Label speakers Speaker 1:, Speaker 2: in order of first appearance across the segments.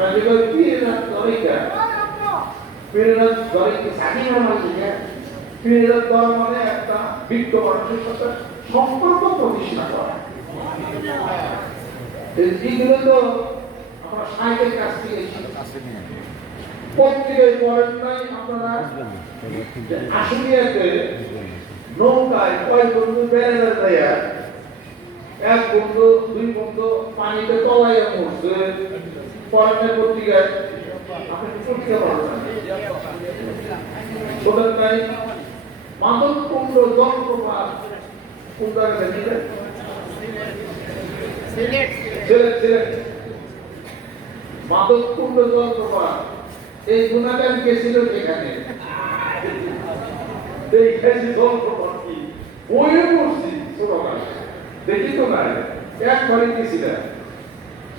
Speaker 1: আপনাদের ওই পীরেরা তরিকা পীরেরা তরিকা সাকিনা মালিকা পীরেরা দল মানে একটা বিজ্ঞ মানুষের সাথে সম্পর্ক প্রতিষ্ঠা করা এইগুলো তো আমরা সাহেবের কাছ থেকে পত্রিকায় পড়েন নাই আপনারা আশুলিয়াতে নৌকায় কয় বন্ধু বেড়ে দেয়া এক বন্ধু দুই বন্ধু পানিতে তলাইয়া মরছে পরের পত্রিকায় আপনি পত্রিকা পড়েন না শোনেন মাদক কুণ্ড জলপ্রপাত কোন নিলে? সিলেট। সিলেট মাদক কুণ্ড জলপ্রপাত এই গুণাগার গেছিল সেখানে দেখেছি জলপ্রপাত কি? বইয়ে পড়ছি ছোটবেলায় দেখি তো না একবারে গেছিলাম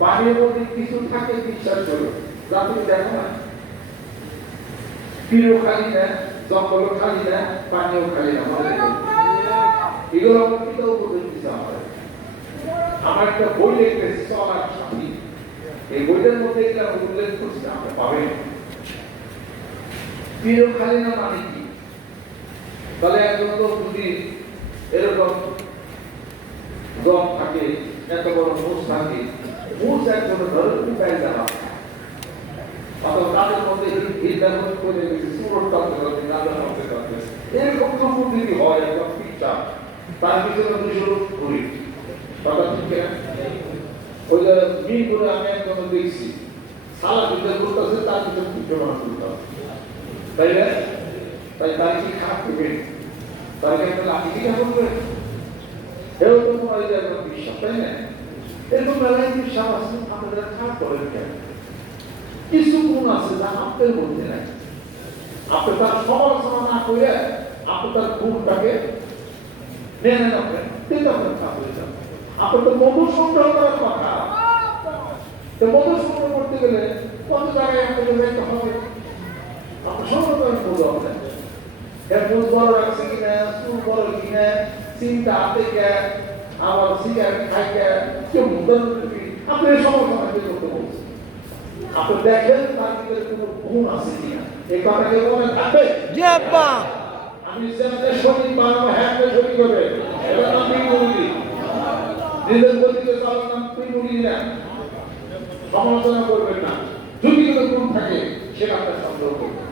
Speaker 1: পানির মধ্যে কিছু থাকে বিশ্বাস করো যা তুমি দেখো না। তীরও খালি না, জঙ্গলও খালি না, পানিও খালি না এগুলো আমার উপদেশ আমার আমার একটা বই লিখতেছি চলার সাথী এই বইটার মধ্যে আমি উল্লেখ করছি, আপনি পাবেন। তীরও খালি না মানে কি? তাহলে একজন তো যদি এরকম দম থাকে, এত বড় মুখ থাকে মুখ একজন ধরে উপায় দেওয়া তাদের মধ্যে হয় পিতা তার পিছনে দুশো আমি একজন দেখছি করতেছে তার পিছনে দুটো মানুষ তাই তাই তার কি খারাপ করবে তার একটা একদম বিশ্বাস তাই না এরকম মেলায় বিশ্বাস আছে, আপনারা খারাপ করেন কেন? কিছু গুণ আছে যা আপনার মধ্যে নাই। আপনি তার সমালোচনা না করে আপনি তার গুণটাকে মেনে নেবেন কিন্তু আপনার খারাপ হয়ে যাবে। আপনি তো মধু সংগ্রহ করার কথা তো মধু সংগ্রহ করতে গেলে কত জায়গায় আপনাকে যাইতে হবে? আপনি সংগ্রহ করেন মধু আপনার এর মুখ বড় রাখছে কিনা চুল বড় কিনা, চিন্তা হাতে কে? আবার সিগারেট খাই কে কেউ মুদন আপনি কে করতে বলছেন? আপনি দেখেন তার ভিতরে কোনো গুণ আছে কিনা? এই কথা কেউ মনে থাকবে
Speaker 2: জি আব্বা।
Speaker 1: আমি সেনাতে শরীর বানাবো হ্যাঁ শরীর করবে এটা নাম পিমুলি নিজের গতিতে চালার নাম পিমুলি না। সমালোচনা করবেন না। যদি কোনো গুণ থাকে সেটা আপনার সংগ্রহ করবেন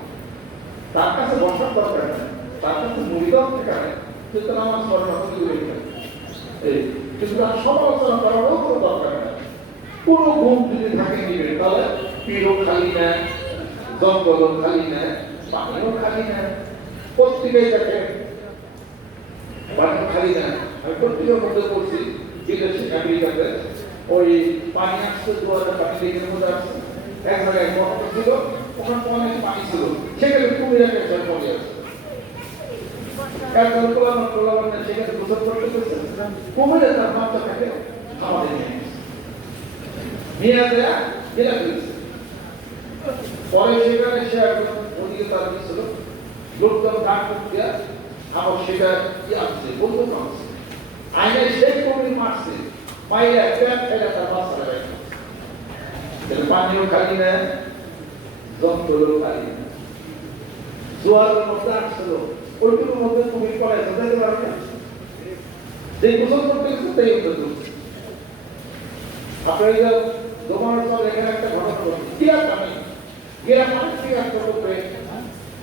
Speaker 1: তার কাছে বসার দরকার নেই। তার কাছে মুড়ি দেওয়ার দরকার নেই। কিন্তু নামাজ পড়ার তার সমালোচনা করারও কোনো দরকার নেই। কোনো গুণ যদি থাকে নিবে তাহলে পীরও খালি না জঙ্গলও খালি না পানিও খালি না পত্রিকায় দেখেন পানি খালি না আমি পত্রিকার মধ্যে পড়ছি, বিদেশে আমেরিকাতে। ওই পানি আসছে, দুয়ারে পানি লেগে মধ্যে আসছে এক জায়গায় গর্ত ছিল, ওখানে অনেক পানি ছিল। সেখানে কুমির একটা জল পড়ে আছে একজন কোলামান কোলামান সেখানে গোসল করতে করতে কুমিরে তার বাচ্চাটাকে আমাদের নিয়ে। নিয়ে দেয়া গেলা ফেলছে পরে সেখানে সে একজন ওদিকে তার ছিল লোকজন ডাক করতে আবার সেটা কি আসছে বলতে পারছে আইনে সেই কমির মারছে। মাইয়া প্যাট ফেলে তার বাচ্চা লাগাই তাহলে পানিও খালি না, জঙ্গলও খালি না। জোয়ারের মধ্যে আসছিল ওইটুকুর কুমির পড়ে পারবে না যে গোসল করতে গেছে তাই তুলছে আপনার এই দোকানের সব এখানে একটা ঘটনা ঘটছে। কি আর আমি পানি থেকে একটা করবে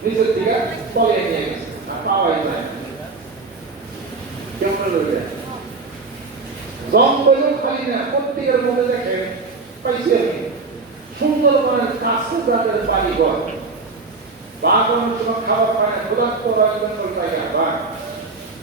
Speaker 1: নিচের দিকে তলে নিয়ে গেছে। আর পাওয়াই যায় না। কেমন রইবে জঙ্গলও খালি না, প্রত্যেকের মধ্যে দেখে পাইছি আমি। সুন্দরবনের কাছে যাদের বাড়ি ঘর। বাঘ অনেক সময় খাবার খায় না, ক্ষুধার্ত জঙ্গল জায়গা বাঘ।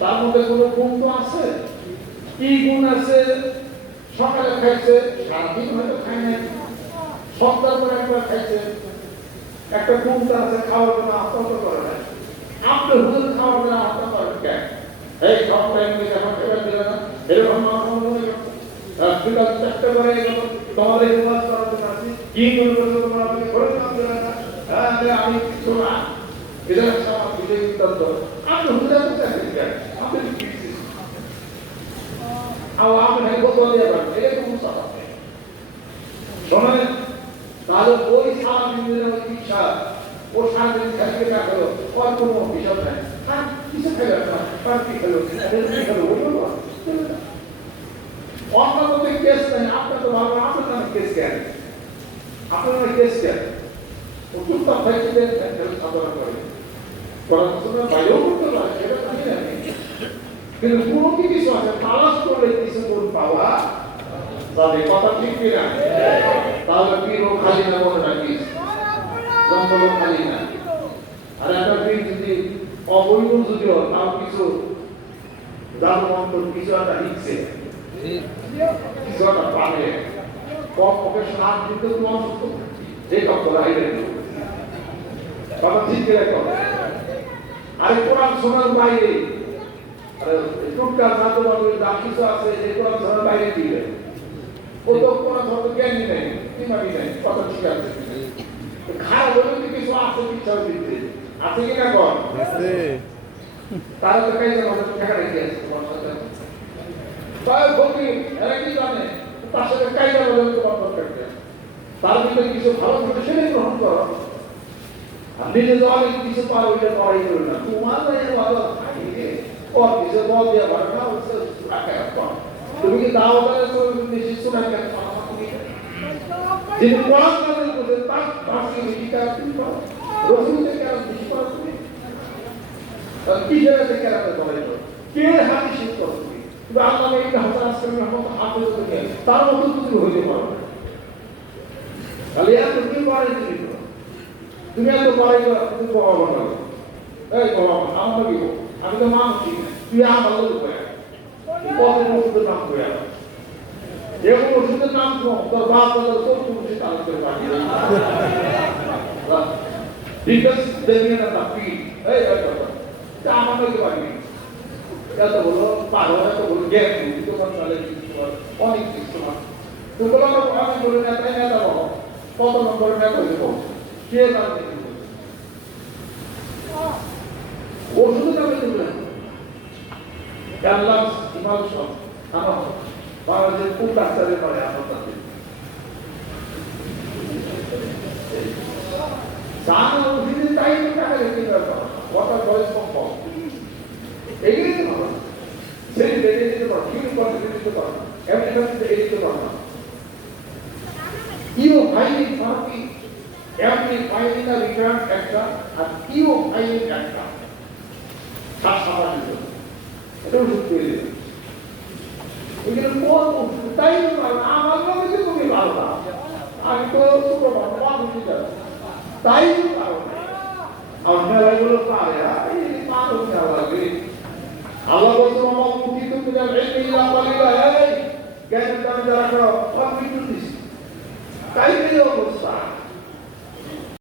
Speaker 1: তার মধ্যে কোনো গুণ তো আছে? কি গুণ আছে? সকালে খাইছে, সারাদিন হয়তো খাই নাই। সপ্তাহ করে একবার খাইছে। একটা গুণ তো আছে, খাওয়ার জন্য আত্মহত করে না আপনি হুজুর খাওয়ার জন্য আত্মহত করেন কেন? এই সব টাইম এখন খেতে দিলে না। এরকম বিকাল চারটে করে নামাজ করার জন্য আছি কি করব তোমার? আপনি করে না। হ্যাঁ আমি কিছু না। এটা আপনি হুজুর চাকরি কেন আপনি কি আর আপনি ভাই কত দিয়ে পারেন এরকম সালাম শোনেন তাহলে ওই সারা দিনের ওই ইচ্ছা ও সারাদিন খাইতে না খেলো ওর কোনো হিসাব নাই আর কিছু খেলো না আর কি খেলো কি খেলো ওই বলব অন্য মধ্যে কেস নেই আপনার তো ভালো আপনার নামে কেস কেন আপনার নামে কেস কেন ও চুপচাপ খাইতে দেন সাধনা করে পরামর্শ বাইরেও করতে পারে সেটা জানি না আমি। কিন্তু কোনো কিছু আছে, তালাশ করলে কিছু গুণ পাওয়া যাবে। কথা ঠিক কিনা? তাহলে পীরও খালি না মনে রাখিস জঙ্গলও খালি না। আর একটা পীর যদি অবৈধ যদিও তাও কিছু জাদু মন্ত্র, কিছু একটা লিখছে, কিছু একটা পাবে। কম পক্ষে নাম কিন্তু তোমার যে কত রাইডে কথা ঠিক কিনা আরে কোরআন শোনার বাইরে টুকটাক জাদু বাদুর যা কিছু আছে যে কোরআন শোনার বাইরে দিবে। ও তো কোরআন শোনার জ্ঞানই নেই ইমানই নেই কথা ঠিক আছে। খারাপ হলে কিছু আছে ইচ্ছা দিতে আছে কি না কর? তারা তো কাই জানো টাকা রেখে আছে তোমার সাথে। তাই বলি এরা কি জানে? তার সাথে কাই জানো তোমার দরকার তার ভিতরে কিছু ভালো থাকে সেটাই গ্রহণ করো। আর নিজে তো অনেক কিছু পারো ওইটা করাই করবে না। তোমার থাকে কিছু বল দিয়ে পারো না হচ্ছে রাখা কর তুমি কি দাও তাহলে তো বেশি শোনা কেন যিনি কোরআন নাজিল করেছেন তার বেশি কাজ তুমি করো রসুলকে কেন বেশি করো তুমি আর কি জায়গাতে কেন বলে কে হাতি করো তুমি আল্লাহ এই হাসান আসলামের মতো হাফেজ তুমি তার মতো তুমি হইতে পারো তাহলে এত কি করে তুমি তুমি এত করো, তুমি বাবা বানাবো এই বাবা আমার কি? আমি তো না। তুই আমার করে কত ওষুধের নাম করে। এরকম ওষুধের নাম তোর বাপ তোর পুরুষে তালা করে পাঠিয়ে বিকজ দেবিয়ে না নাপি এই এই কথা তা আমার লোকে পারবি এত বলো, পারো এত বলো, জ্ঞান বুদ্ধি তোমার তাহলে অনেক কিছু তোমার তো বলো আমি বলে না তাই না দাও কত নম্বর না করে দেবো কে জানে কি বলছে? আমি ইমাম আমার বাংলাদেশের খুব ডাক্তারের পারে আমার তাতে জানা ওষুধের তাই তো টাকা রেখে দেওয়া বয়স কম কম এগিয়ে দিতে পারো না ইও ফার্মি এমনি রিটার্ন একটা আর ইও ফাইলিং একটা দেবে ওইখানে কোন ওষুধ তাই না আমার লোকে তো তুমি পারো না আমি তো ছোট মানুষ মানুষ যাব তাই পারো না আর মেলাগুলো পারে এই পারো মেলা লাগে আল্লাহ বলছে মামা মুক্তি তো মিনাল ইলমি ইল্লা কালিলা এই জ্ঞানের দাবি যারা করো সব কিছু দিছি তাই